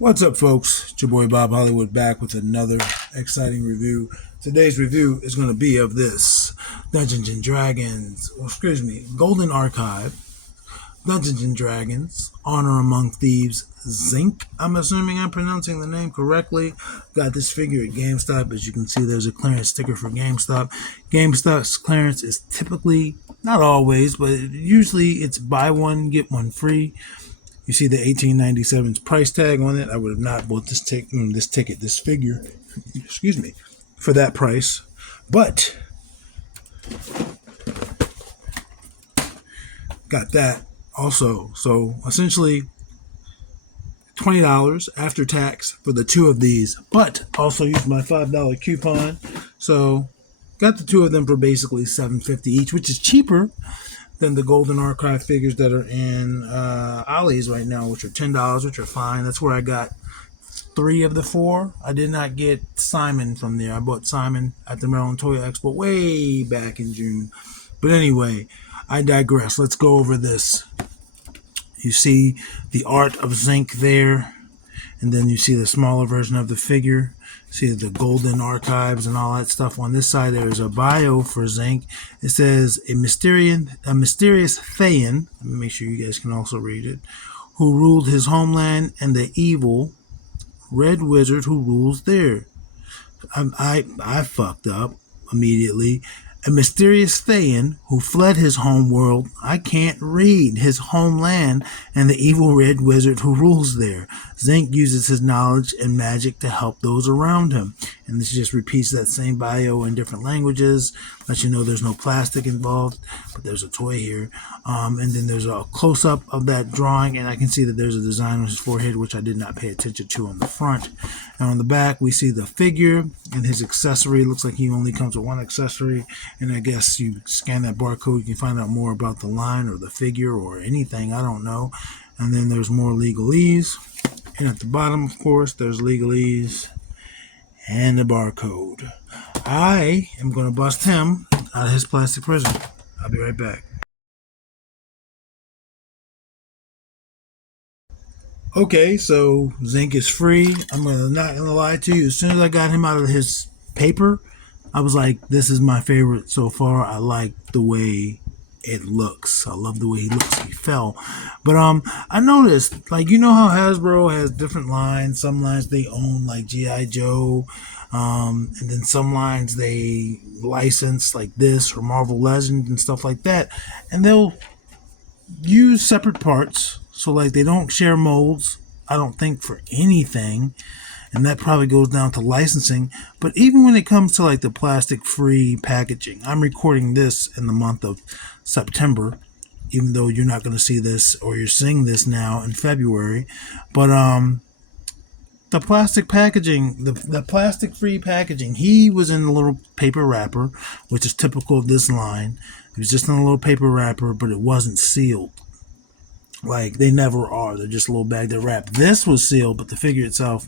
What's up, folks? It's your boy Bob Hollywood back with another exciting review. Today's review is going to be of this Dungeons and Dragons, Golden Archive, Dungeons and Dragons, Honor Among Thieves, Xenk. I'm assuming I'm pronouncing the name correctly. Got this figure at GameStop. As you can see, there's a clearance sticker for GameStop. GameStop's clearance is typically, not always, but usually it's buy one, get one free. You see the 1897's price tag on it. I would have not bought this figure, excuse me, for that price. But got that also. So essentially $20 after tax for the two of these. But also used my $5 coupon. So got the two of them for basically $7.50 each, which is cheaper than the Golden Archive figures that are in Ollie's right now, which are $10, which are fine. That's where I got 3 of the 4. I did not get Simon from there. I bought Simon at the Maryland Toy Expo way back in June. But anyway, I digress. Let's go over this. You see the art of Xenk there, and then you see the smaller version of the figure. See the Golden Archives and all that stuff. On this side, there is a bio for Xenk. It says a mysterious Thayan. Let me make sure you guys can also read it. Who ruled his homeland, and the evil red wizard who rules there. I fucked up immediately. A mysterious Thayan who fled his home world. I can't read his homeland, and the evil red wizard who rules there. Xenk uses his knowledge and magic to help those around him. And this just repeats that same bio in different languages. Let you know there's no plastic involved, but there's a toy here. And then there's a close-up of that drawing, and I can see that there's a design on his forehead, which I did not pay attention to on the front. And on the back, we see the figure and his accessory. It looks like he only comes with one accessory. And I guess you scan that barcode, you can find out more about the line or the figure or anything. I don't know. And then there's more legalese. And at the bottom, of course, there's legalese and the barcode. I am going to bust him out of his plastic prison. I'll be right back. Okay, so Xenk is free. I'm not gonna lie to you. As soon as I got him out of his paper, I was like, this is my favorite so far. I like the way it looks. I love the way he looks. He fell. But I noticed, like, you know how Hasbro has different lines. Some lines they own, like G.I. Joe. And then some lines they license, like this, or Marvel Legends and stuff like that. And they'll use separate parts. So, like, they don't share molds, I don't think, for anything. And that probably goes down to licensing. But even when it comes to like the plastic-free packaging, I'm recording this in the month of September, even though you're not going to see this, or you're seeing this now in February. But the plastic packaging, the plastic-free packaging, he was in a little paper wrapper, which is typical of this line. It was just in a little paper wrapper, but it wasn't sealed. Like, they never are. They're just a little bag they're wrapped. This was sealed, but the figure itself,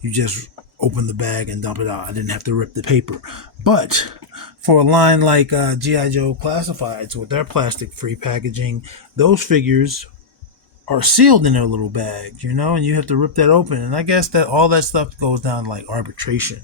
you just open the bag and dump it out. I didn't have to rip the paper. But for a line like G.I. Joe Classifieds with their plastic-free packaging, those figures are sealed in their little bags, you know, and you have to rip that open. And I guess that all that stuff goes down to like arbitration.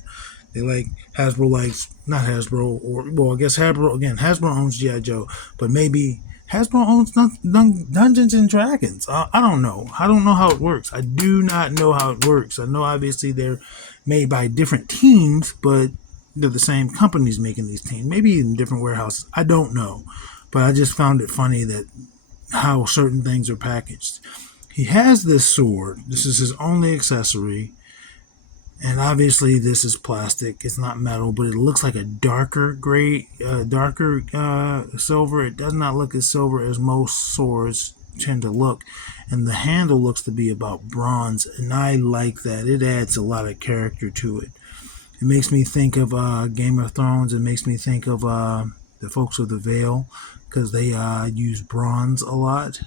They like Hasbro likes, not Hasbro, or, well, I guess Hasbro owns G.I. Joe, but maybe Hasbro owns Dungeons and Dragons. I don't know. I don't know how it works. I do not know how it works. I know obviously they're made by different teams, but they're the same companies making these teams. Maybe in different warehouses. I don't know. But I just found it funny that how certain things are packaged. He has this sword. This is his only accessory. And obviously this is plastic. It's not metal, but it looks like a darker gray, darker silver. It does not look as silver as most swords tend to look. And the handle looks to be about bronze. And I like that. It adds a lot of character to it. It makes me think of Game of Thrones. It makes me think of the folks of the Vale, because they use bronze a lot.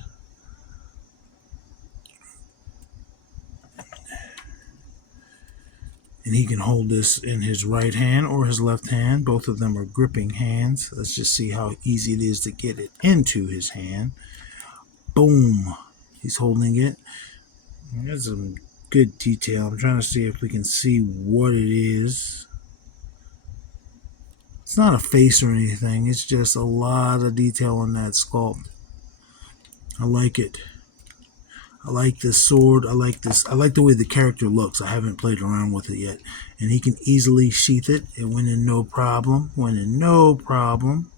And he can hold this in his right hand or his left hand. Both of them are gripping hands. Let's just see how easy it is to get it into his hand. Boom. He's holding it. There's some good detail. I'm trying to see if we can see what it is. It's not a face or anything. It's just a lot of detail on that sculpt. I like it. I like this sword. I like this. I like the way the character looks. I haven't played around with it yet. And he can easily sheath it. It went in no problem. Went in no problem.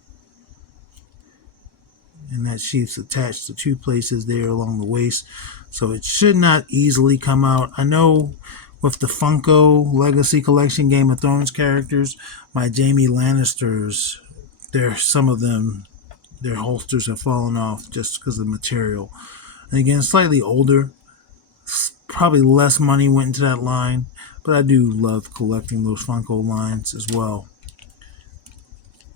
And that sheath's attached to two places there along the waist. So it should not easily come out. I know with the Funko Legacy Collection Game of Thrones characters, my Jaime Lannisters, some of them, their holsters have fallen off just because of the material. And again, slightly older. Probably less money went into that line. But I do love collecting those Funko lines as well.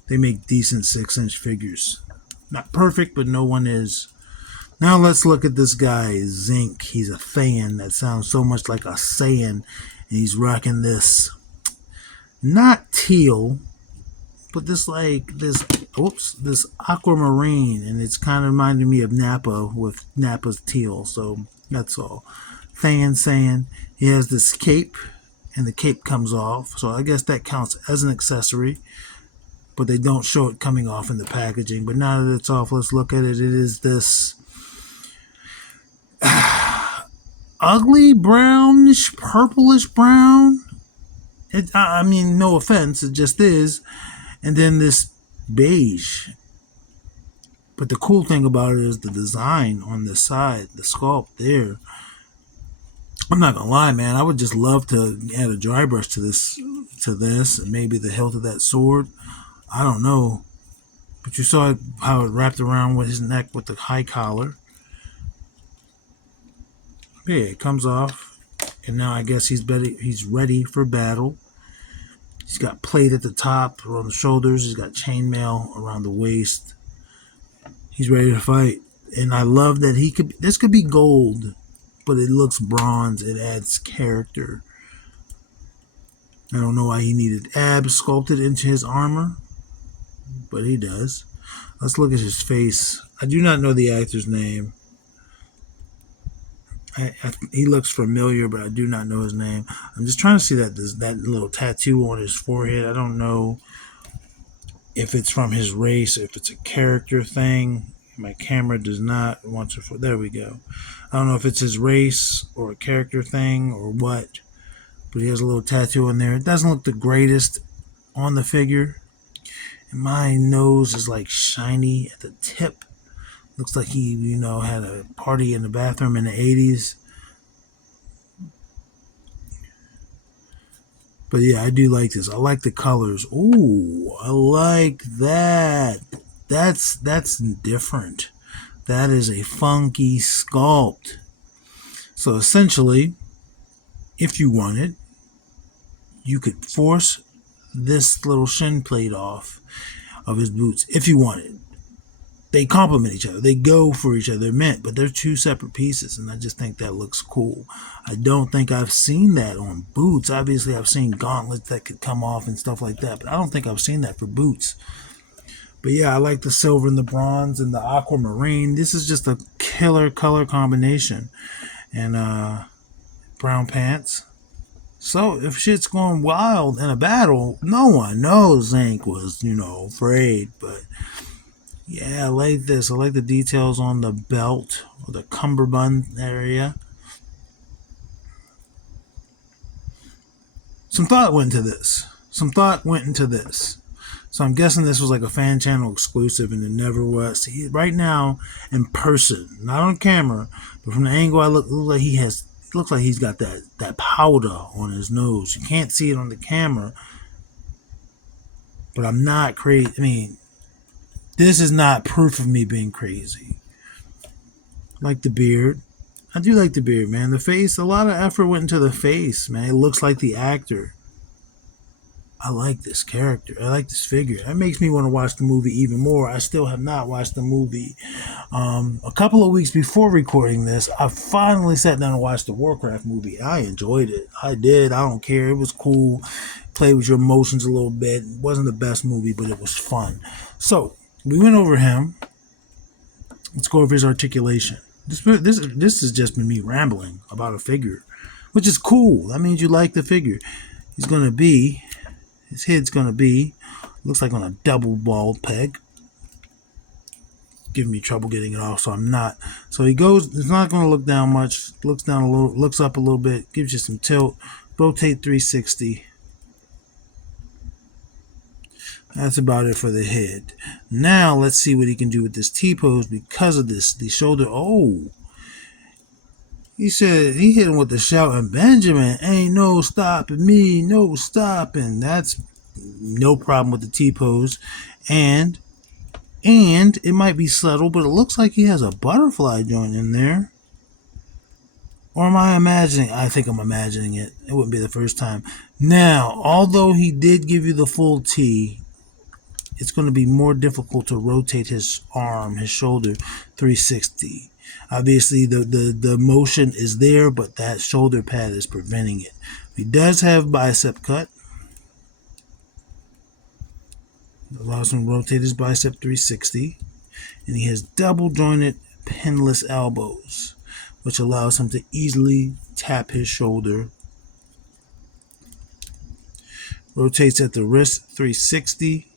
They make decent 6-inch figures. Not perfect, but no one is. Now let's look at this guy, Xenk. He's a Thayan. That sounds so much like a Saiyan. And he's rocking this, not teal, but this aquamarine. And it's kind of reminding me of Nappa with Nappa's teal. So that's all. Thayan saying he has this cape, and the cape comes off. So I guess that counts as an accessory. But they don't show it coming off in the packaging. But now that it's off, let's look at it. It is this ugly brownish, purplish brown. I mean, no offense, it just is. And then this beige. But the cool thing about it is the design on the side, the sculpt there. I'm not gonna lie, man. I would just love to add a dry brush to this, and maybe the hilt of that sword. I don't know, but you saw how it wrapped around with his neck with the high collar. Yeah, it comes off, and now I guess he's ready for battle. He's got plate at the top, around the shoulders. He's got chainmail around the waist. He's ready to fight, and I love that this could be gold, but it looks bronze. It adds character. I don't know why he needed abs sculpted into his armor, but he does. Let's look at his face. I do not know the actor's name. He looks familiar, but I do not know his name. I'm just trying to see that little tattoo on his forehead. I don't know if it's from his race, if it's a character thing. My camera does not want to. There we go. I don't know if it's his race or a character thing or what, but he has a little tattoo in there. It doesn't look the greatest on the figure. And my nose is like shiny at the tip. Looks like he, had a party in the bathroom in the 80s. But yeah, I do like this. I like the colors. Ooh, I like that. That's different. That is a funky sculpt. So essentially, if you wanted, you could force this little shin plate off of his boots if you wanted. They complement each other. They go for each other. They're meant, but they're two separate pieces, and I just think that looks cool. I don't think I've seen that on boots. Obviously, I've seen gauntlets that could come off and stuff like that, but I don't think I've seen that for boots. But yeah, I like the silver and the bronze and the aquamarine. This is just a killer color combination. And brown pants. So if shit's going wild in a battle, no one knows Xenk was, afraid. But yeah, I like this. I like the details on the belt or the cummerbund area. Some thought went into this. So I'm guessing this was like a fan channel exclusive, and it never was. See, right now, in person, not on camera, but from the angle I looks like he's got that powder on his nose. You can't see it on the camera, but I'm not crazy. I mean, this is not proof of me being crazy. Like the beard. I do like the beard, man. The face, a lot of effort went into the face, man. It looks like the actor. I like this character. I like this figure. That makes me want to watch the movie even more. I still have not watched the movie. A couple of weeks before recording this, I finally sat down and watched the Warcraft movie. I enjoyed it. I did. I don't care. It was cool. Played with your emotions a little bit. It wasn't the best movie, but it was fun. So, we went over him. Let's go over his articulation. This has just been me rambling about a figure, which is cool. That means you like the figure. His head's gonna be, looks like on a double ball peg. Giving me trouble getting it off, so I'm not. So he goes, it's not gonna look down much, looks down a little, looks up a little bit, gives you some tilt, rotate 360. That's about it for the head. Now let's see what he can do with this T-pose because of this, the shoulder. Oh, he said he hit him with the shout, and Benjamin, ain't no stopping me, no stopping. That's no problem with the T-pose. And it might be subtle, but it looks like he has a butterfly joint in there. Or am I imagining? I think I'm imagining it. It wouldn't be the first time. Now, although he did give you the full T, it's going to be more difficult to rotate his arm, his shoulder 360. Obviously, the motion is there, but that shoulder pad is preventing it. He does have bicep cut. Allows him to rotate his bicep 360. And he has double jointed pinless elbows, which allows him to easily tap his shoulder. Rotates at the wrist 360.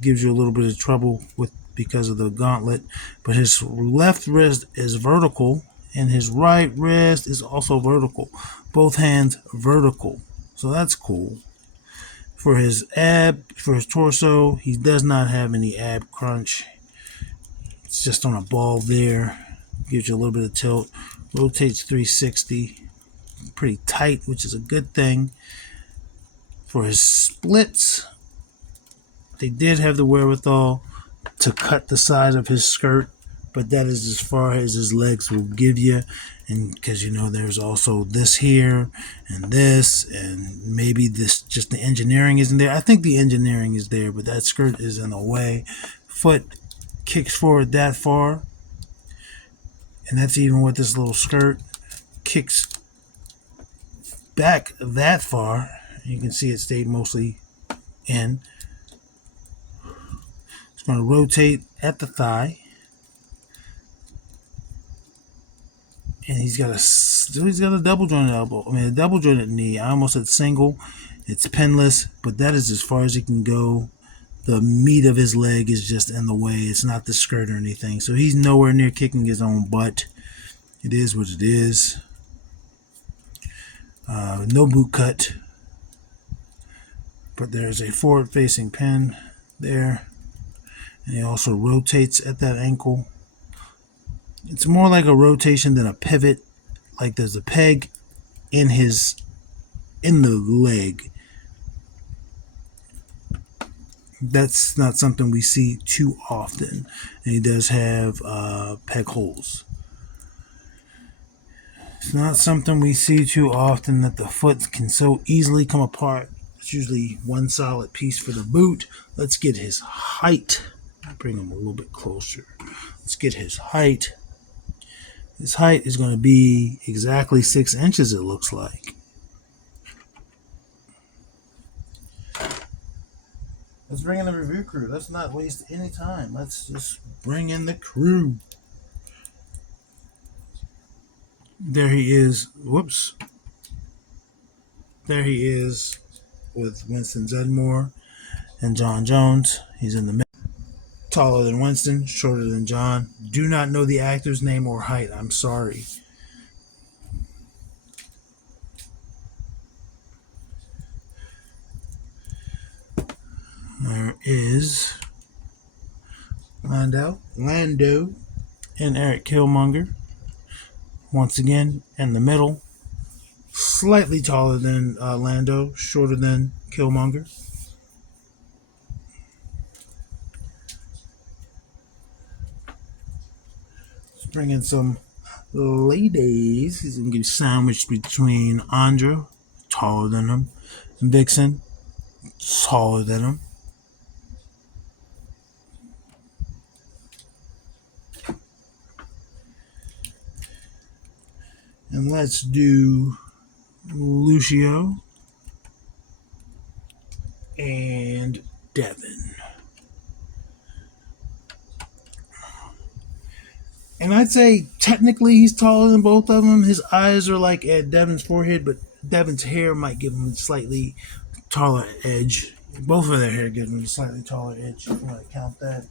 Gives you a little bit of trouble with because of the gauntlet, but his left wrist is vertical and his right wrist is also vertical. Both hands vertical, so that's cool. For his torso, he does not have any ab crunch. It's just on a ball there. Gives you a little bit of tilt. Rotates 360. Pretty tight, which is a good thing. For his splits, they did have the wherewithal to cut the size of his skirt, but that is as far as his legs will give you. And because there's also this here and this, and maybe this, just the engineering isn't there. I think the engineering is there, but that skirt is in the way. Foot kicks forward that far, and that's even with this little skirt. Kicks back that far. You can see it stayed mostly in. It's going to rotate at the thigh. And he's got a double jointed elbow. A double jointed knee. I almost said single. It's pinless, but that is as far as he can go. The meat of his leg is just in the way. It's not the skirt or anything. So he's nowhere near kicking his own butt. It is what it is. No boot cut. But there's a forward-facing pin there. And he also rotates at that ankle. It's more like a rotation than a pivot. Like there's a peg in the leg. That's not something we see too often. And he does have peg holes. It's not something we see too often that the foot can so easily come apart. It's usually one solid piece for the boot. Let's get his height. Bring him a little bit closer. Let's get his height. His height is going to be exactly 6 inches, it looks like. Let's bring in the review crew. Let's not waste any time. Let's just bring in the crew. There he is. Whoops. There he is with Winston Zedmore and John Jones. He's in the middle. Taller than Winston, shorter than John. Do not know the actor's name or height. I'm sorry. There is Lando, and Eric Killmonger. Once again, in the middle. Slightly taller than Lando, shorter than Killmonger. Let's bring in some ladies. He's going to get sandwiched between Andra, taller than him, and Vixen, taller than him. And let's do Lucio and Devin. And I'd say technically he's taller than both of them. His eyes are like at Devin's forehead, but Devin's hair might give him a slightly taller edge. Both of their hair gives them a slightly taller edge, if you want to count that.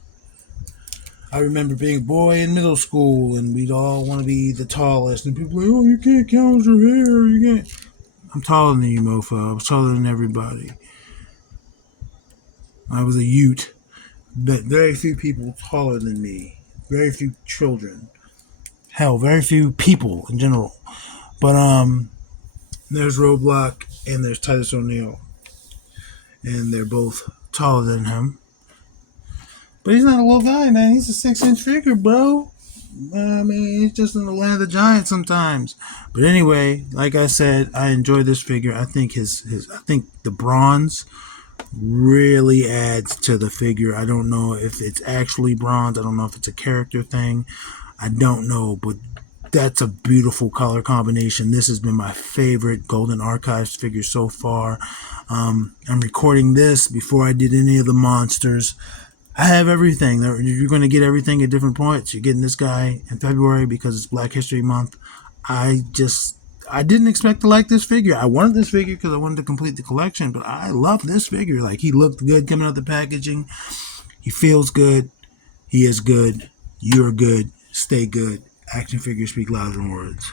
I remember being a boy in middle school, and we'd all want to be the tallest, and people were like, "Oh, you can't count your hair. You can't." I'm taller than you, mofo. I was taller than everybody. I was a Ute, but very few people taller than me. Very few children. Hell, very few people in general. But there's Roadblock and there's Titus O'Neil, and they're both taller than him. But he's not a little guy, man. He's a 6-inch figure, bro. I mean, he's just in the land of the giants sometimes. But anyway, like I said, I enjoy this figure. I think I think the bronze really adds to the figure. I don't know if it's actually bronze. I don't know if it's a character thing. I don't know, but that's a beautiful color combination. This has been my favorite Golden Archives figure so far. I'm recording this before I did any of the monsters. I have everything. You're going to get everything at different points. You're getting this guy in February because it's Black History Month. I didn't expect to like this figure. I wanted this figure because I wanted to complete the collection, but I love this figure. Like, he looked good coming out the packaging. He feels good. He is good. You're good. Stay good. Action figures speak louder than words.